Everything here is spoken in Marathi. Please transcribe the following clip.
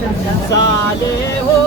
चाले हो